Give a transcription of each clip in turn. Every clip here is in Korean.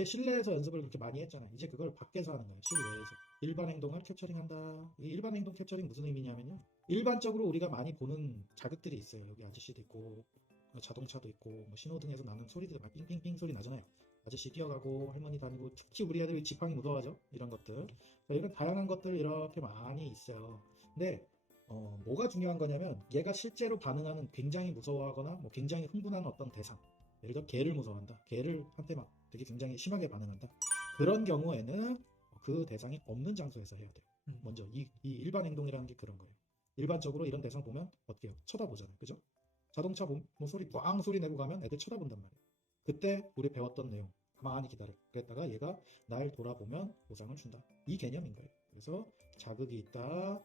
이렇게 실내에서 연습을 그렇게 많이 했잖아. 이제 그걸 밖에서 하는 거야. 실외에서. 일반 행동을 캡처링한다. 이 일반 행동 캡처링 무슨 의미냐면요. 일반적으로 우리가 많이 보는 자극들이 있어요. 여기 아저씨도 있고, 자동차도 있고, 뭐 신호등에서 나는 소리들 막 삥삥삥 소리 나잖아요. 아저씨 뛰어가고, 할머니 다니고, 특히 우리 애들이 지팡이 무서워하죠. 이런 것들. 이런 다양한 것들 이렇게 많이 있어요. 근데 뭐가 중요한 거냐면 얘가 실제로 반응하는 굉장히 무서워하거나 뭐 굉장히 흥분하는 어떤 대상, 예를 들어 개를 무서워한다, 개를 한테 막 되게 굉장히 심하게 반응한다, 그런 경우에는 그 대상이 없는 장소에서 해야 돼요. 먼저 이 일반 행동이라는 게 그런 거예요. 일반적으로 이런 대상 보면 어떻게 해요? 쳐다보잖아요, 그죠? 자동차 뭐 소리 꽝 소리 내고 가면 애들 쳐다본단 말이에요. 그때 우리 배웠던 내용 가만히 기다려, 그랬다가 얘가 날 돌아보면 보상을 준다, 이 개념인 거예요. 그래서 자극이 있다.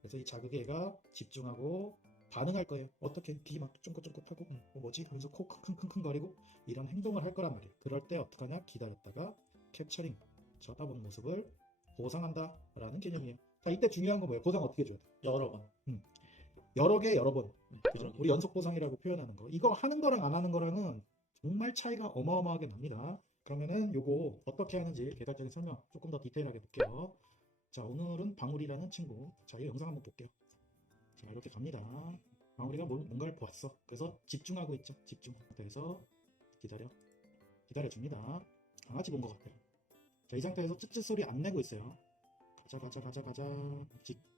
그래서 이 자극에 얘가 집중하고 반응할 거예요. 어떻게? 귀 막 쫑긋쫑긋하고 뭐지? 하면서 코 킁킁킁 거리고 이런 행동을 할 거란 말이에요. 그럴 때 어떡하냐? 기다렸다가 캡처링, 쳐다보는 모습을 보상한다 라는 개념이에요. 자, 이때 중요한 건 뭐예요? 보상 어떻게 줘야 돼? 여러 번. 여러 개 여러 번. 그죠? 여러 개. 우리 연속 보상이라고 표현하는 거. 이거 하는 거랑 안 하는 거랑은 정말 차이가 어마어마하게 납니다. 그러면은 요거 어떻게 하는지 개괄적인 설명 조금 더 디테일하게 볼게요. 자, 오늘은 방울이라는 친구. 자, 이 영상 한번 볼게요. 자, 이렇게 갑니다. 방울이가 뭔가를 보았어. 그래서 집중하고 있죠. 집중. 그래서 기다려줍니다. 강아지 본 것 같아요. 자, 이 상태에서 쯧쯧 소리 안 내고 있어요. 가자.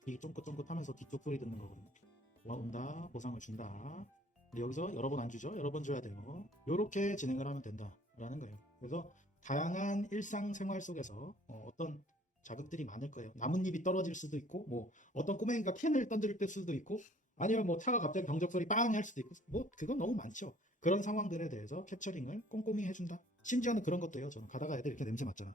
귀 쫑긋쫑긋 하면서 뒤쪽 소리 듣는 거거든요. 온다, 보상을 준다. 근데 여기서 여러 번 안 주죠? 여러 번 줘야 돼요. 요렇게 진행을 하면 된다라는 거예요. 그래서 다양한 일상생활 속에서 어떤 자극들이 많을 거예요. 나뭇잎이 떨어질 수도 있고, 뭐 어떤 꼬맹이가 캔을 던질 때 수도 있고, 아니면 뭐 차가 갑자기 경적 소리 빵 할 수도 있고, 뭐 그건 너무 많죠. 그런 상황들에 대해서 캡처링을 꼼꼼히 해준다. 심지어는 그런 것도 해요. 저는 가다가 애들 이렇게 냄새 맡잖아.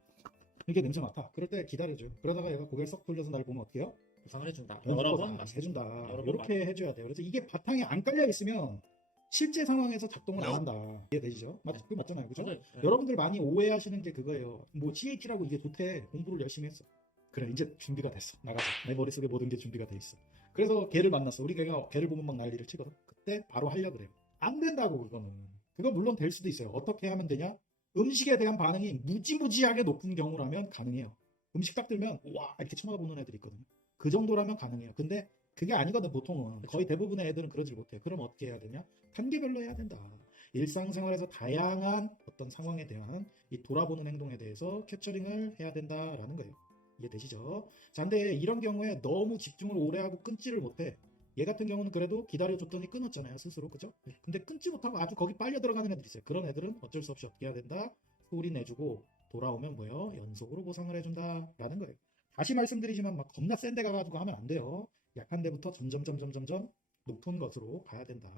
이렇게 냄새 맡아. 그럴 때 기다려줘. 그러다가 얘가 고개를 썩 돌려서 날 보면 어떻게 해요? 보상을 해준다. 여러 번 해준다. 이렇게 해줘야 돼요. 그래서 이게 바탕에 안 깔려 있으면 실제 상황에서 작동을 안 한다. 이해되시죠? 그게 맞잖아요. 그죠? 네. 여러분들 많이 오해하시는 게 그거예요. 뭐 CAT라고 이게 좋대. 공부를 열심히 했어. 그래, 이제 준비가 됐어. 나가자. 내 머릿속에 모든 게 준비가 돼 있어. 그래서 걔를 만났어. 우리 걔가 걔를 보면 막 난리를 치거든. 그때 바로 하려고 그래요. 안 된다고, 그거는. 그건 물론 될 수도 있어요. 어떻게 하면 되냐? 음식에 대한 반응이 무지무지하게 높은 경우라면 가능해요. 음식 딱 들면 와 이렇게 쳐다보는 애들이 있거든요. 그 정도라면 가능해요. 근데 그게 아니거든. 보통은 거의 대부분의 애들은 그러질 못해요. 그럼 어떻게 해야 되냐? 단계별로 해야 된다. 일상생활에서 다양한 어떤 상황에 대한 이 돌아보는 행동에 대해서 캡처링을 해야 된다라는 거예요. 이해되시죠? 자, 근데 이런 경우에 너무 집중을 오래 하고 끊지를 못해. 얘 같은 경우는 그래도 기다려줬더니 끊었잖아요, 스스로. 그죠? 근데 끊지 못하고 아주 거기 빨려 들어가는 애들 있어요. 그런 애들은 어쩔 수 없이 어떻게 해야 된다? 소리 내주고 돌아오면 뭐예요? 연속으로 보상을 해준다 라는 거예요. 다시 말씀드리지만 막 겁나 센 데 가가지고 하면 안 돼요. 약한 데부터 점점 높은 것으로 가야 된다.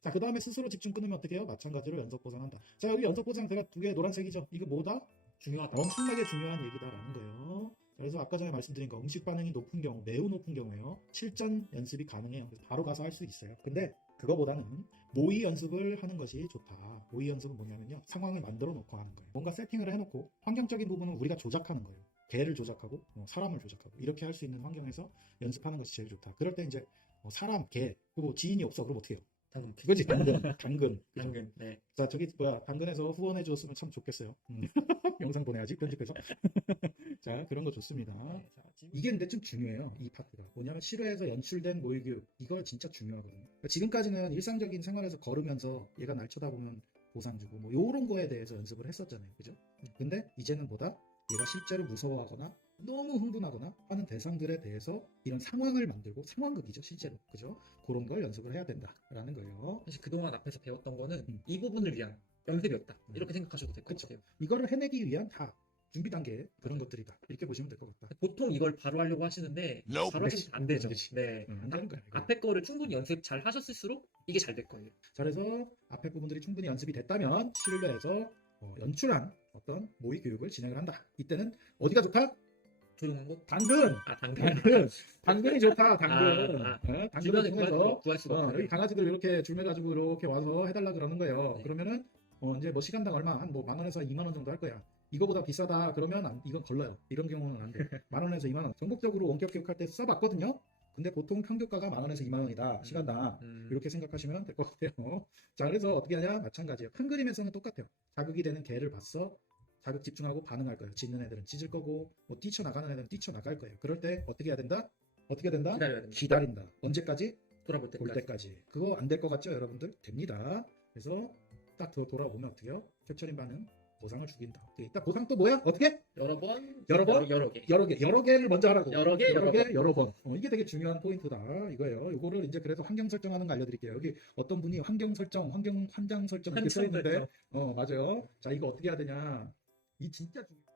자, 그 다음에 스스로 집중 끊으면 어떻게 해요? 마찬가지로 연속 보상한다. 자, 여기 연속 보상 제가 두 개 노란색이죠? 이게 뭐다? 중요하다. 엄청나게 중요한 얘기다라는 거예요. 그래서 아까 전에 말씀드린 거 음식 반응이 높은 경우, 매우 높은 경우에요. 실전 연습이 가능해요. 그래서 바로 가서 할 수 있어요. 근데 그거보다는 모의 연습을 하는 것이 좋다. 모의 연습은 뭐냐면요. 상황을 만들어 놓고 하는 거예요. 뭔가 세팅을 해놓고 환경적인 부분은 우리가 조작하는 거예요. 개를 조작하고 사람을 조작하고 이렇게 할 수 있는 환경에서 연습하는 것이 제일 좋다. 그럴 때 이제 사람, 개, 그리고 지인이 없어. 그럼 어떻게 해요? 당근. 그거지. 당근. 당근. 네. 자, 저기 당근에서 후원해 줬으면 참 좋겠어요. 영상 보내야지, 편집해서. 자, 그런 거 좋습니다. 네, 자, 이게 근데 좀 중요해요. 이 파트가. 뭐냐면 실외에서 연출된 모의교육. 이거 진짜 중요하거든요. 그러니까 지금까지는 일상적인 생활에서 걸으면서 얘가 날 쳐다보면 보상 주고 뭐 요런 거에 대해서 연습을 했었잖아요. 그죠? 근데 이제는 뭐다? 얘가 실제로 무서워하거나 너무 흥분하거나 하는 대상들에 대해서 이런 상황을 만들고, 상황극이죠, 실제로. 그죠? 그런 걸 연습을 해야 된다라는 거예요. 사실 그동안 앞에서 배웠던 거는 이 부분을 위한 연습이었다. 이렇게 생각하셔도 될 것 그쵸. 같아요. 이거를 해내기 위한 다 준비 단계 그런 것들이다. 이렇게 보시면 될 것 같다. 보통 이걸 바로 하려고 하시는데 바로 하시면 안 되죠. 그렇지. 네. 안 되는 거야. 이거. 앞에 거를 충분히 연습 잘 하셨을수록 이게 잘 될 거예요. 자, 그래서 앞에 부분들이 충분히 연습이 됐다면 실내에서 연출한 어떤 모의 교육을 진행을 한다. 이때는 어디가 좋다? 조용한 곳? 당근! 당근. 당근이 좋다, 당근. 당근을 주변에 통해서 구할 수가 없어요. 여기 강아지들 이렇게 줄 매가지고 이렇게 와서 해달라 그러는 거예요. 네. 그러면은 이제 뭐 시간당 얼마, 한 뭐 10,000원에서 20,000원 정도 할 거야. 이거보다 비싸다 그러면 이건 걸러요. 이런 경우는 안 돼. 10,000원에서 20,000원. 전국적으로 원격 교육할 때 써봤거든요. 근데 보통 평균가가 10,000원에서 20,000원이다. 시간당. 이렇게 생각하시면 될 것 같아요. 자, 그래서 어떻게 하냐? 마찬가지예요. 큰 그림에서는 똑같아요. 자극이 되는 개를 봤어. 자극 집중하고 반응할 거예요. 짖는 애들은 짖을 거고 뭐 뛰쳐나가는 애들은 뛰쳐나갈 거예요. 그럴 때 어떻게 해야 된다? 어떻게 된다? 기다려야 됩니다. 기다린다. 언제까지? 돌아볼 볼 때까지. 때까지. 그거 안 될 것 같죠, 여러분들? 됩니다. 그래서 딱 돌아보면 어떻게요? 캡처링 반응 보상을 죽인다. 딱 보상 또 뭐야? 어떻게? 여러 번, 여러 번? 여러 개. 여러 개를 먼저 하라고. 여러 개, 여러 번. 여러 번. 이게 되게 중요한 포인트다. 이거예요. 이거를 이제 그래서 환경 설정하는 거 알려드릴게요. 여기 어떤 분이 환경 설정, 환장 설정 이렇게 써 있는데, 설정. 맞아요. 자, 이거 어떻게 해야 되냐? 이 진짜 중요한.